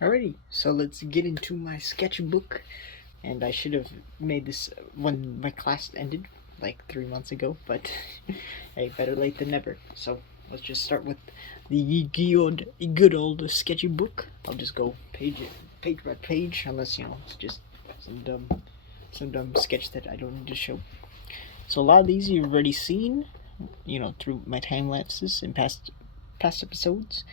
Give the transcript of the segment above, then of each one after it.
Alrighty, so let's get into my sketchbook. And I should have made this when my class ended, like 3 months ago, but hey, better late than never. So let's just start with the good old sketchbook. I'll just go page by page, unless it's just some dumb sketch that I don't need to show. So a lot of these you've already seen, through my time lapses in past episodes.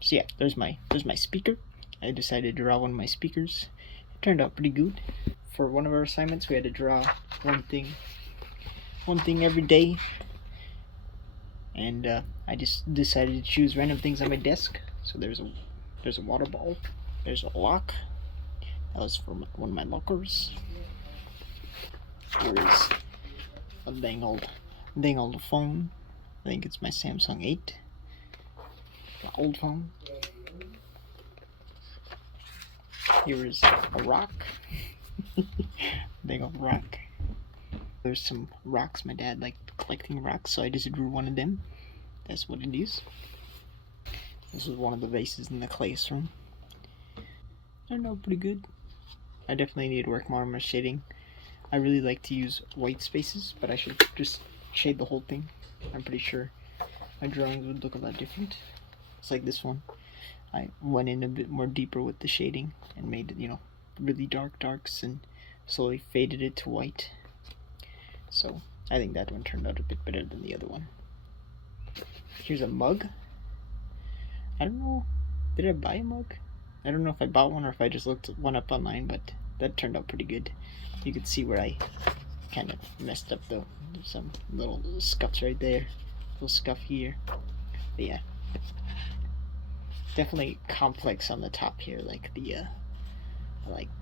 So yeah, there's my speaker. I decided to draw one of my speakers. It turned out pretty good. For one of our assignments, we had to draw one thing every day, and I just decided to choose random things on my desk. So there's a water ball, there's a lock. That was for one of my lockers. There is a dang old phone. I think it's my Samsung 8. The old phone. Here is a rock. Dang old rock. There's some rocks. My dad liked collecting rocks, so I just drew one of them. That's what it is. This is one of the vases in the classroom. Turned out pretty good. I definitely need to work more on my shading. I really like to use white spaces, but I should just shade the whole thing. I'm pretty sure my drawings would look a lot different. It's like this one. I went in a bit more deeper with the shading and made it, really darks and slowly faded it to white. So I think that one turned out a bit better than the other one. Here's a mug. I don't know, did I buy a mug? I don't know if I bought one or if I just looked one up online, but that turned out pretty good. You could see where I kind of messed up though. There's some little scuffs right there, little scuff here. But yeah, definitely complex on the top here, like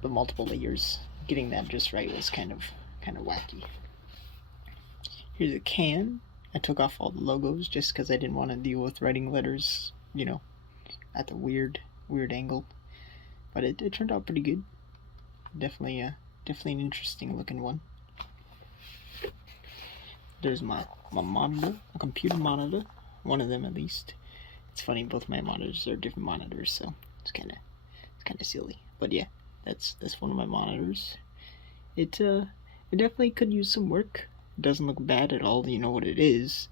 the multiple layers. Getting that just right was kind of wacky. Here's a can. I took off all the logos just because I didn't want to deal with writing letters, at the weird angle. But it turned out pretty good. Definitely an interesting looking one. There's my monitor, a computer monitor, one of them at least. It's funny, both my monitors are different monitors, so it's kind of silly. But yeah, that's one of my monitors. It definitely could use some work. It doesn't look bad at all. You know what it is.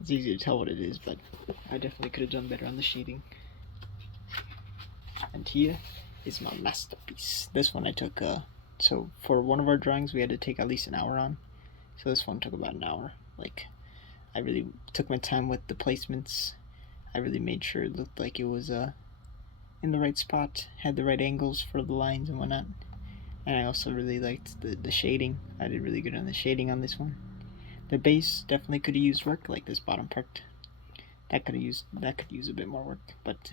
It's easy to tell what it is, but I definitely could have done better on the shading. And here is my masterpiece. This one I took, so for one of our drawings we had to take at least an hour on. So this one took about an hour. Like, I really took my time with the placements. I really made sure it looked like it was in the right spot, had the right angles for the lines and whatnot. And I also really liked the shading. I did really good on the shading on this one. The base definitely could have used work, like this bottom part. That could use a bit more work, but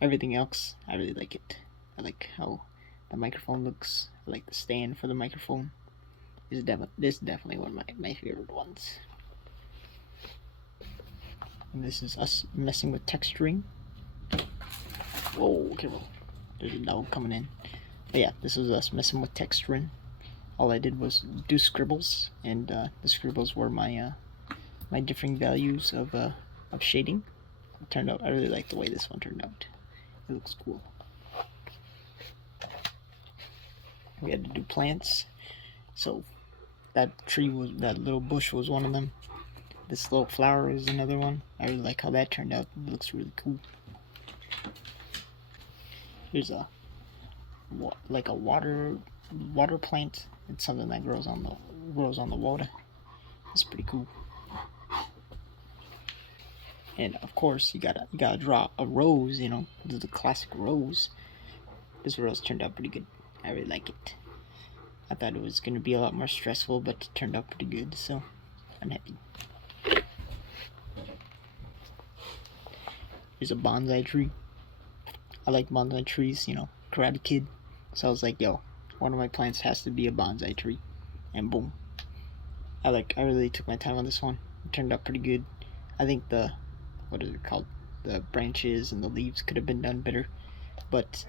everything else, I really like it. I like how the microphone looks. I like the stand for the microphone. This is definitely one of my favorite ones. And this is us messing with texturing. Whoa, careful. There's a dog coming in. But yeah, this was us messing with texturing. All I did was do scribbles, and the scribbles were my my differing values of shading. It turned out, I really like the way this one turned out. It looks cool. We had to do plants, so that little bush was one of them. This little flower is another one. I really like how that turned out. It looks really cool. Here's a water plant. It's something that grows on the water. It's pretty cool. And of course, you gotta draw a rose. The classic rose. This rose turned out pretty good. I really like it. I thought it was gonna be a lot more stressful, but it turned out pretty good. So I'm happy. Here's a bonsai tree. I like bonsai trees. Karate Kid. So I was like, yo, one of my plants has to be a bonsai tree, and boom. I really took my time on this one. It turned out pretty good. I think what is it called? The branches and the leaves could have been done better, but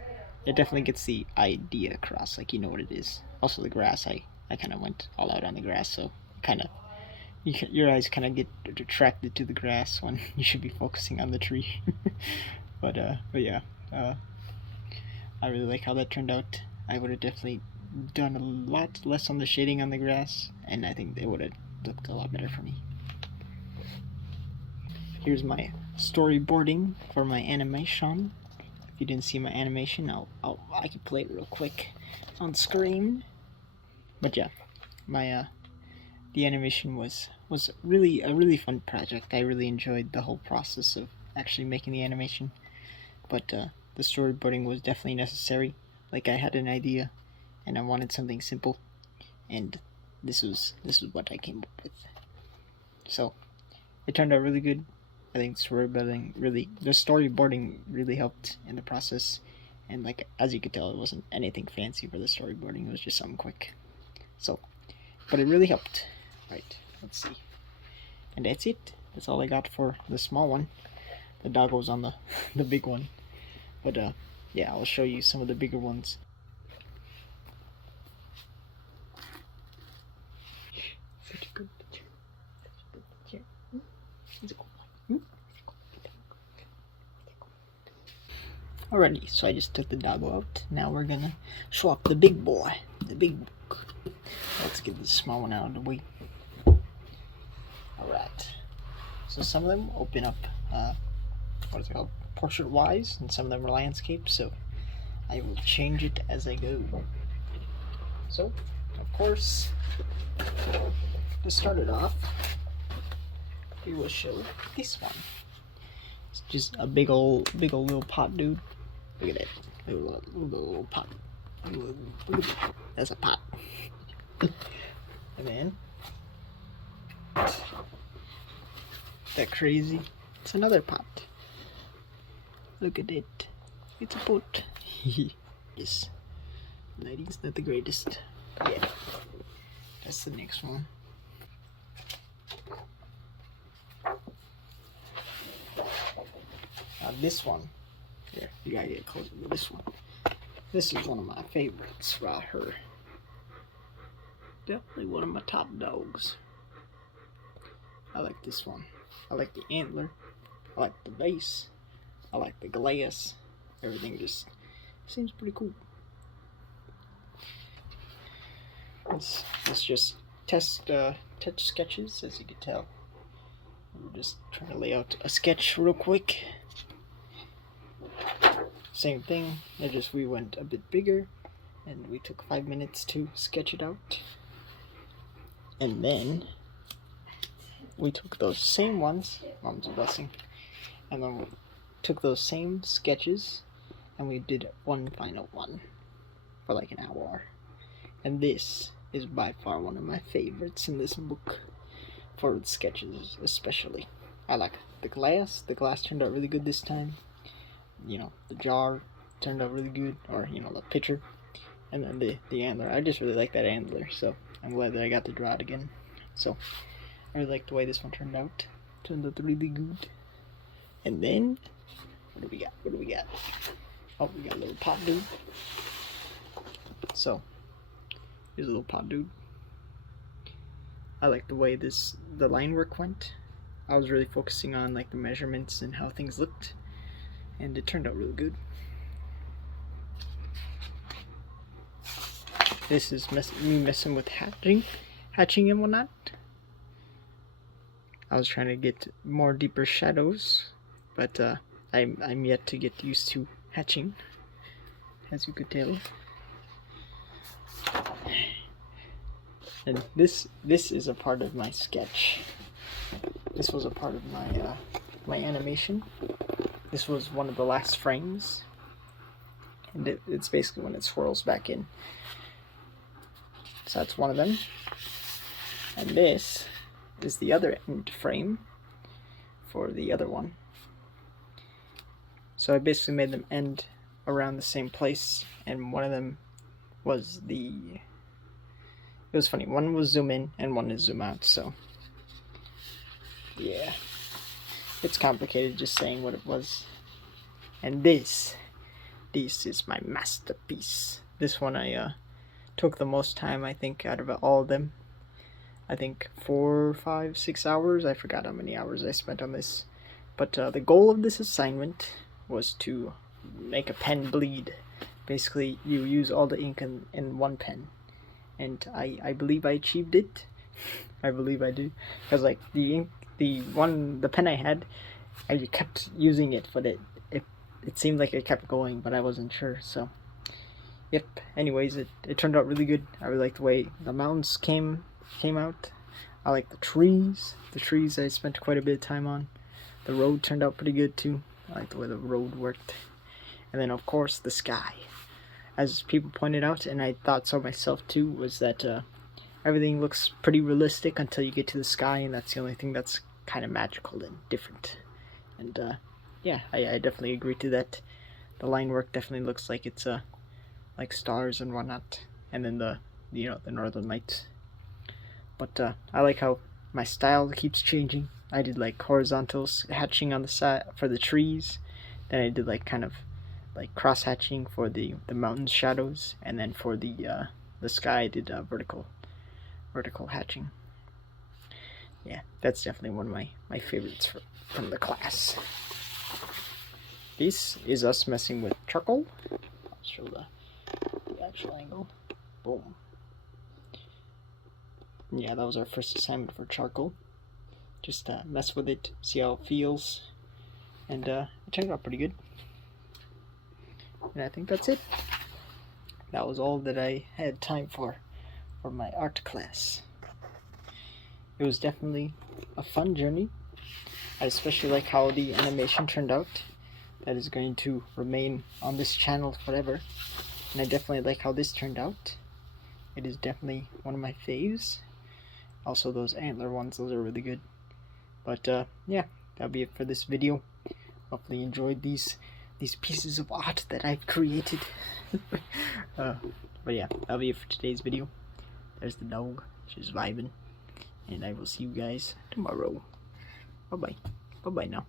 it definitely gets the idea across. Like, you know what it is. Also the grass. I kind of went all out on the grass, so your eyes kind of get attracted to the grass when you should be focusing on the tree. but yeah. I really like how that turned out. I would have definitely done a lot less on the shading on the grass, and I think it would have looked a lot better for me. Here's my storyboarding for my animation. If you didn't see my animation, I can play it real quick on screen. But yeah, my the animation was really a really fun project. I really enjoyed the whole process of actually making the animation. But the storyboarding was definitely necessary. Like, I had an idea, and I wanted something simple, and this was what I came up with. So it turned out really good. I think the storyboarding really helped in the process, and like, as you could tell, it wasn't anything fancy for the storyboarding. It was just something quick. So, but it really helped. Right, let's see. And that's it. That's all I got for the small one. The doggo's on the big one. But yeah, I'll show you some of the bigger ones. Such a good picture. Alrighty, so I just took the doggo out. Now we're gonna show off the big boy, the big book. Let's get this small one out of the way. Alright, so some of them open up, what is it called? Portrait-wise, and some of them are landscape, so I will change it as I go. So, of course, to start it off, we will show this one. It's just a big old little pot, dude. Look at that, little pot. Look at that. That's a pot. And then that crazy. It's another pot. Look at it. It's a pot. Yes. Lighting's not the greatest. Yeah. That's the next one. Now this one. Here, you gotta get closer to this one. This is one of my favorites right here. Definitely one of my top dogs. I like this one. I like the antler. I like the base. I like the glass. Everything just seems pretty cool. It's just touch sketches, as you can tell. I'm just trying to lay out a sketch real quick. Same thing, we went a bit bigger, and we took 5 minutes to sketch it out. And then we took those same ones, Mom's a blessing, and then we took those same sketches and we did one final one for like an hour. And this is by far one of my favorites in this book, for the sketches especially. I like the glass. The glass turned out really good this time. You know, the jar turned out really good, or you know, the pitcher. And then the antler. I just really like that antler, so I'm glad that I got to draw it again. So I really like the way this one turned out. Turned out really good. And then what do we got? What do we got? Oh, we got a little pot dude. So here's a little pot dude. I like the way the line work went. I was really focusing on like the measurements and how things looked, and it turned out really good. This is me messing with hatching and whatnot. I was trying to get more deeper shadows, but I'm yet to get used to hatching, as you could tell. And this is a part of my sketch. This was a part of my my animation. This was one of the last frames, and it's basically when it swirls back in. So that's one of them. And this is the other end frame for the other one. So I basically made them end around the same place, and one of them was it was funny, one was zoom in and one is zoom out, so yeah, it's complicated just saying what it was. And this is my masterpiece. This one I took the most time, I think, out of all of them. I think 4, 5, 6 hours. I forgot how many hours I spent on this. But the goal of this assignment was to make a pen bleed basically you use all the ink in one pen, and I believe I achieved it. I believe I do, because like the ink, the pen I had, I kept using it, but it seemed like it kept going, but I wasn't sure. So yep. Anyways, it turned out really good. I really like the way the mountains came out. I like the trees. The trees I spent quite a bit of time on. The road turned out pretty good too. I like the way the road worked. And then of course the sky. As people pointed out, and I thought so myself too, was that everything looks pretty realistic until you get to the sky, and that's the only thing that's kind of magical and different. And yeah, I definitely agree to that. The line work definitely looks like it's like stars and whatnot, and then the the northern lights. But I like how my style keeps changing. I did like horizontal hatching on the side for the trees, then I did like kind of like cross hatching for the mountain shadows, and then for the sky I did vertical hatching. Yeah, that's definitely one of my favorites from the class. This is us messing with charcoal. I'll show the actual angle. Boom. Yeah, that was our first assignment for charcoal. Just mess with it, see how it feels, and it turned out pretty good. And I think that's it. That was all that I had time for my art class. It was definitely a fun journey. I especially like how the animation turned out. That is going to remain on this channel forever. And I definitely like how this turned out. It is definitely one of my faves. Also those antler ones, those are really good. But yeah, that'll be it for this video. Hopefully you enjoyed these pieces of art that I've created. But yeah, that'll be it for today's video. There's the dog, she's vibing. And I will see you guys tomorrow. Bye bye. Bye bye now.